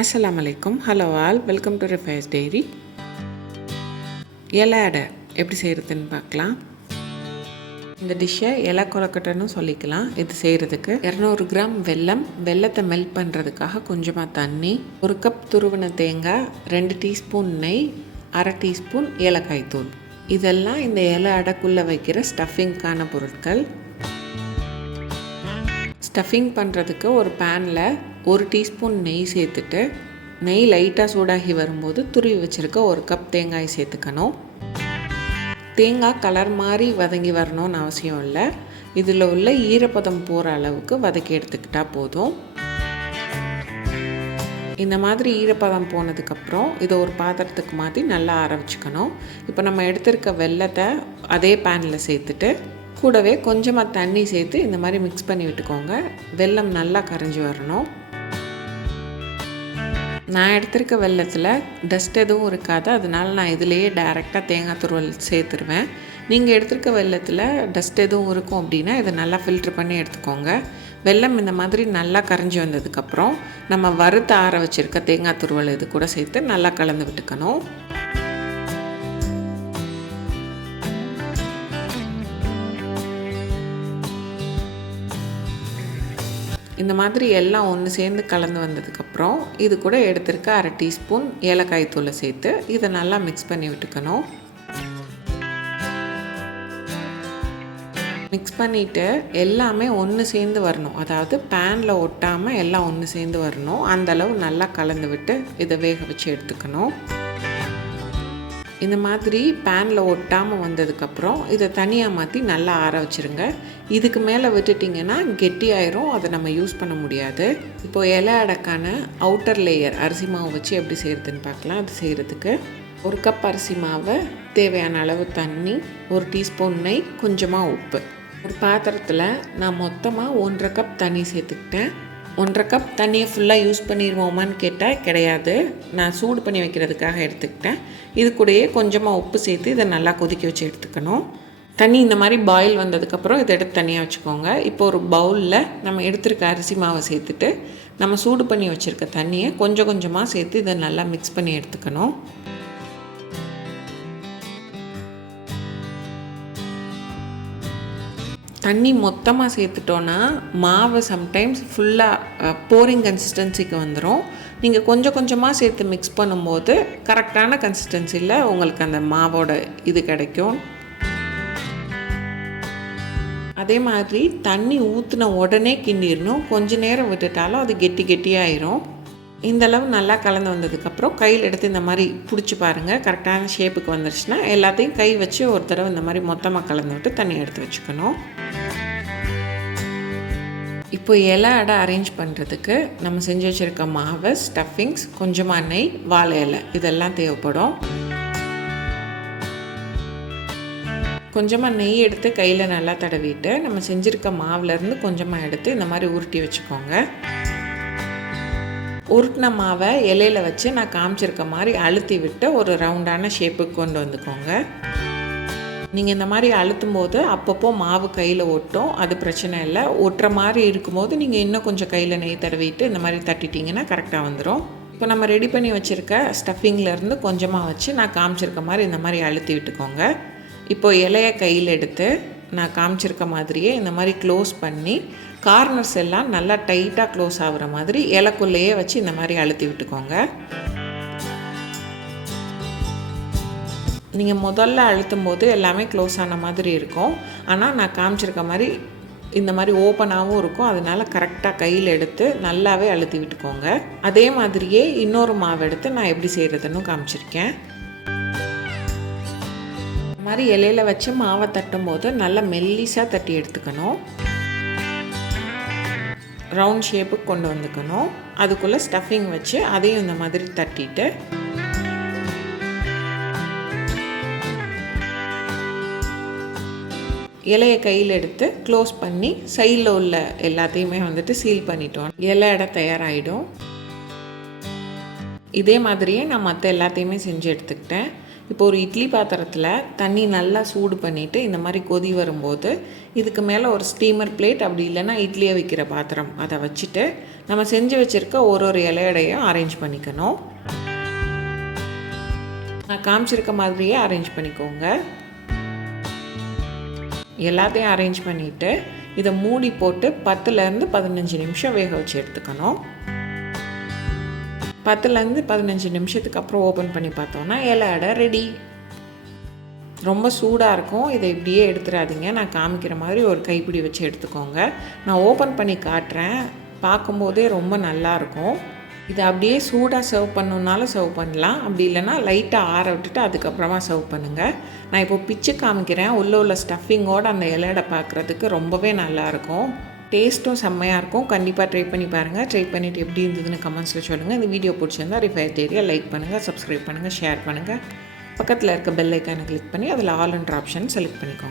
அஸ்ஸலாமு அலைக்கும். Hello all, welcome to ரிஃபைஸ் டைரி. இலை அடை எப்படி செய்கிறதுன்னு பார்க்கலாம். இந்த டிஷ்ஷை இலை கொலக்கட்டைன்னு சொல்லிக்கலாம். இது செய்கிறதுக்கு 200 கிராம் வெல்லத்தை மெல்ட் பண்ணுறதுக்காக கொஞ்சமாக தண்ணி, 1 கப் துருவின தேங்காய், 2 டீஸ்பூன் நெய், 1/2 டீஸ்பூன் ஏலக்காய் தூள். இதெல்லாம் இந்த இலை அடைக்குள்ளே வைக்கிற ஸ்டஃபிங்க்கான பொருட்கள். ஸ்டஃபிங் பண்ணுறதுக்கு ஒரு பேனில் 1 டீஸ்பூன் நெய் சேர்த்துட்டு, நெய் லைட்டாக சூடாகி வரும்போது துருவி வச்சுருக்க 1 கப் தேங்காய் சேர்த்துக்கணும். தேங்காய் கலர் மாதிரி வதங்கி வரணும்னு அவசியம் இல்லை. இதில் உள்ள ஈரப்பதம் போகிற அளவுக்கு வதக்கி எடுத்துக்கிட்டால் போதும். இந்த மாதிரி ஈரப்பதம் போனதுக்கப்புறம் இதை ஒரு பாத்திரத்துக்கு மாற்றி நல்லா ஆற வச்சுக்கணும். இப்போ நம்ம எடுத்திருக்க வெல்லத்தை அதே பேனில் சேர்த்துட்டு கூடவே கொஞ்சமாக தண்ணி சேர்த்து இந்த மாதிரி மிக்ஸ் பண்ணி விட்டுக்கோங்க. வெல்லம் நல்லா கரைஞ்சி வரணும். நான் எடுத்திருக்க வெல்லத்தில் டஸ்ட் எதுவும் இருக்காது, அதனால நான் இதிலேயே டைரெக்டாக தேங்காய் துருவல் சேர்த்துருவேன். நீங்கள் எடுத்திருக்க வெல்லத்தில் டஸ்ட் எதுவும் இருக்கும் அப்படின்னா இதை நல்லா ஃபில்ட்ரு பண்ணி எடுத்துக்கோங்க. வெல்லம் இந்த மாதிரி நல்லா கரைஞ்சி வந்ததுக்கப்புறம் நம்ம வறுத்து ஆற வச்சுருக்க தேங்காய் துருவல் இது கூட சேர்த்து நல்லா கலந்து விட்டுக்கணும். இந்த மாதிரி எல்லாம் ஒன்று சேர்ந்து கலந்து வந்ததுக்கப்புறம் இது கூட எடுத்திருக்க 1/2 டீஸ்பூன் ஏலக்காய் தூளை சேர்த்து இதை நல்லா மிக்ஸ் பண்ணி விட்டுக்கணும். மிக்ஸ் பண்ணிவிட்டு எல்லாமே ஒன்று சேர்ந்து வரணும், அதாவது பேனில் ஒட்டாமல் எல்லாம் ஒன்று சேர்ந்து வரணும். அந்தளவு நல்லா கலந்து விட்டு இதை வேக வச்சு எடுத்துக்கணும். இந்த மாதிரி பேனில் ஒட்டாமல் வந்ததுக்கப்புறம் இதை தனியாக மாற்றி நல்லா ஆற வச்சுருங்க. இதுக்கு மேலே விட்டுட்டிங்கன்னா கெட்டியாயிரும், அதை நம்ம யூஸ் பண்ண முடியாது. இப்போது இலை அடைக்கான அவுட்டர் லேயர் அரிசி மாவு வச்சு எப்படி செய்கிறதுன்னு பார்க்கலாம். அது செய்கிறதுக்கு 1 கப் அரிசி மாவை, தேவையான அளவு தண்ணி, 1 டீஸ்பூன் நெய், கொஞ்சமாக உப்பு. ஒரு பாத்திரத்தில் நான் மொத்தமாக 1.5 கப் தண்ணி சேர்த்துக்கிட்டேன். 1.5 கப் தண்ணியை ஃபுல்லாக யூஸ் பண்ணிடுவோமான்னு கேட்டால் கிடையாது, நான் சூடு பண்ணி வைக்கிறதுக்காக எடுத்துக்கிட்டேன். இது கூடயே கொஞ்சமாக உப்பு சேர்த்து இதை நல்லா கொதிக்க வச்சு எடுத்துக்கணும். தண்ணி இந்த மாதிரி பாயில் வந்ததுக்கப்புறம் இதை எடுத்து தனியாக வச்சுக்கோங்க. இப்போ ஒரு பவுலில் நம்ம எடுத்துருக்க அரிசி மாவை சேர்த்துட்டு நம்ம சூடு பண்ணி வச்சுருக்க தண்ணியை கொஞ்சம் கொஞ்சமாக சேர்த்து இதை நல்லா மிக்ஸ் பண்ணி எடுத்துக்கணும். தண்ணி மொத்தமாக சேர்த்துட்டோன்னா மாவு சம்டைம்ஸ் ஃபுல்லாக போரிங் கன்சிஸ்டன்சிக்கு வந்துடும். நீங்கள் கொஞ்சம் கொஞ்சமாக சேர்த்து மிக்ஸ் பண்ணும்போது கரெக்டான கன்சிஸ்டன்சியில் உங்களுக்கு அந்த மாவோட இது கிடைக்கும். அதே மாதிரி தண்ணி ஊற்றின உடனே கிண்டிடணும், கொஞ்ச நேரம் விட்டுட்டாலும் அது கெட்டியாயிரும். இந்தளவு நல்லா கலந்து வந்ததுக்கப்புறம் கையில் எடுத்து இந்த மாதிரி பிடிச்சி பாருங்கள், கரெக்டான ஷேப்புக்கு வந்துருச்சுன்னா எல்லாத்தையும் கை வச்சு ஒரு தடவை இந்த மாதிரி மொத்தமாக கலந்து விட்டு தண்ணி எடுத்து வச்சுக்கணும். இப்போ இலை அடை அரேஞ்ச் பண்ணுறதுக்கு நம்ம செஞ்சு வச்சுருக்க மாவு, ஸ்டஃபிங்ஸ், கொஞ்சமாக நெய், வாழை இலை இதெல்லாம் தேவைப்படும். கொஞ்சமாக நெய் எடுத்து கையில் நல்லா தடவிட்டு நம்ம செஞ்சுருக்க மாவுலேருந்து கொஞ்சமாக எடுத்து இந்த மாதிரி உருட்டி வச்சுக்கோங்க. உருட்டின மாவை இலையில் வச்சு நான் காமிச்சிருக்க மாதிரி அழுத்தி விட்டு ஒரு ரவுண்டான ஷேப்புக்கு கொண்டு வந்துக்கோங்க. நீங்கள் இந்த மாதிரி அழுத்தும் போது அப்பப்போ மாவு கையில் ஒட்டும், அது பிரச்சனை இல்லை. ஒட்டுற மாதிரி இருக்கும்போது நீங்கள் இன்னும் கொஞ்சம் கையில் நெய் தடவிட்டு இந்த மாதிரி தட்டிட்டிங்கன்னா கரெக்டாக வந்துடும். இப்போ நம்ம ரெடி பண்ணி வச்சுருக்க ஸ்டஃபிங்லேருந்து கொஞ்சமாக வச்சு நான் காமிச்சிருக்க மாதிரி இந்த மாதிரி அழுத்தி விட்டுக்கோங்க. இப்போ இலையை கையில் எடுத்து நான் காமிச்சிருக்க மாதிரியே இந்த மாதிரி க்ளோஸ் பண்ணி கார்னர்ஸ் எல்லாம் நல்லா டைட்டாக க்ளோஸ் ஆகுற மாதிரி இலைக்குள்ளேயே வச்சு இந்த மாதிரி அழுத்தி விட்டுக்கோங்க. நீங்கள் முதல்ல அழுத்தும் போது எல்லாமே க்ளோஸ் ஆன மாதிரி இருக்கும், ஆனால் நான் காமிச்சிருக்க மாதிரி இந்த மாதிரி ஓப்பனாகவும் இருக்கும். அதனால் கரெக்டாக கையில் எடுத்து நல்லாவே அழுத்தி விட்டுக்கோங்க. அதே மாதிரியே இன்னொரு மாவு எடுத்து நான் எப்படி செய்கிறதுன்னு காமிச்சிருக்கேன். இந்த மாதிரி இலையில் வச்சு மாவை தட்டும் போது நல்லா மெல்லிஸாக தட்டி எடுத்துக்கணும். ரவுண்ட் ஷேப்புக்கு கொண்டு வந்துக்கணும். அதுக்குள்ளே ஸ்டஃபிங் வச்சு அதையும் இந்த மாதிரி தட்டிட்டு இலையை கையில் எடுத்து க்ளோஸ் பண்ணி சைடில் உள்ள எல்லாத்தையுமே வந்துட்டு சீல் பண்ணிட்டோம். இலை அடை தயாராகிடும். இதே மாதிரியே நான் மற்ற எல்லாத்தையுமே செஞ்சு எடுத்துக்கிட்டேன். இப்போ ஒரு இட்லி பாத்திரத்தில் தண்ணி நல்லா சூடு பண்ணிவிட்டு இந்த மாதிரி கொதி வரும்போது இதுக்கு மேலே ஒரு ஸ்டீமர் பிளேட், அப்படி இல்லைன்னா இட்லியை வைக்கிற பாத்திரம் அதை வச்சுட்டு நம்ம செஞ்சு வச்சுருக்க ஒரு இலையடையும் அரேஞ்ச் பண்ணிக்கணும். நான் காமிச்சிருக்க மாதிரியே அரேஞ்ச் பண்ணிக்கோங்க. எல்லாத்தையும் அரேஞ்ச் பண்ணிவிட்டு இதை மூடி போட்டு 10லேருந்து 15 நிமிஷம் வேக வச்சு எடுத்துக்கணும். 10லேருந்து 15 நிமிஷத்துக்கு அப்புறம் ஓப்பன் பண்ணி பார்த்தோன்னா இலை அடை ரெடி. ரொம்ப சூடாக இருக்கும், இதை இப்படியே எடுத்துடாதீங்க. நான் காமிக்கிற மாதிரி ஒரு கைப்பிடி வச்சு எடுத்துக்கோங்க. நான் ஓப்பன் பண்ணி காட்டுறேன், பார்க்கும்போதே ரொம்ப நல்லாயிருக்கும். இதை அப்படியே சூடாக சர்வ் பண்ணணுன்னாலும் சர்வ் பண்ணலாம், அப்படி இல்லைன்னா லைட்டாக ஆற விட்டுட்டு அதுக்கப்புறமா சர்வ் பண்ணுங்கள். நான் இப்போ பிச்சு காமிக்கிறேன். உள்ள ஸ்டஃபிங்கோடு அந்த இலையடை பார்க்குறதுக்கு ரொம்பவே நல்லாயிருக்கும். டேஸ்ட்டும் செம்மையாக இருக்கும். கண்டிப்பாக ட்ரை பண்ணி பாருங்கள். ட்ரை பண்ணிவிட்டு எப்படி இருந்ததுன்னு கமெண்ட்ஸில் சொல்லுங்கள். இந்த வீடியோ பிடிச்சிருந்தா ரிஃபைட் ஏரியா லைக் பண்ணுங்கள், சப்ஸ்கிரைப் பண்ணுங்கள், ஷேர் பண்ணுங்கள். பக்கத்தில் இருக்க பெல் ஐக்கானை கிளிக் பண்ணி அதில் ஆல் என்ற ஆப்ஷன் செலக்ட் பண்ணிக்கோங்க.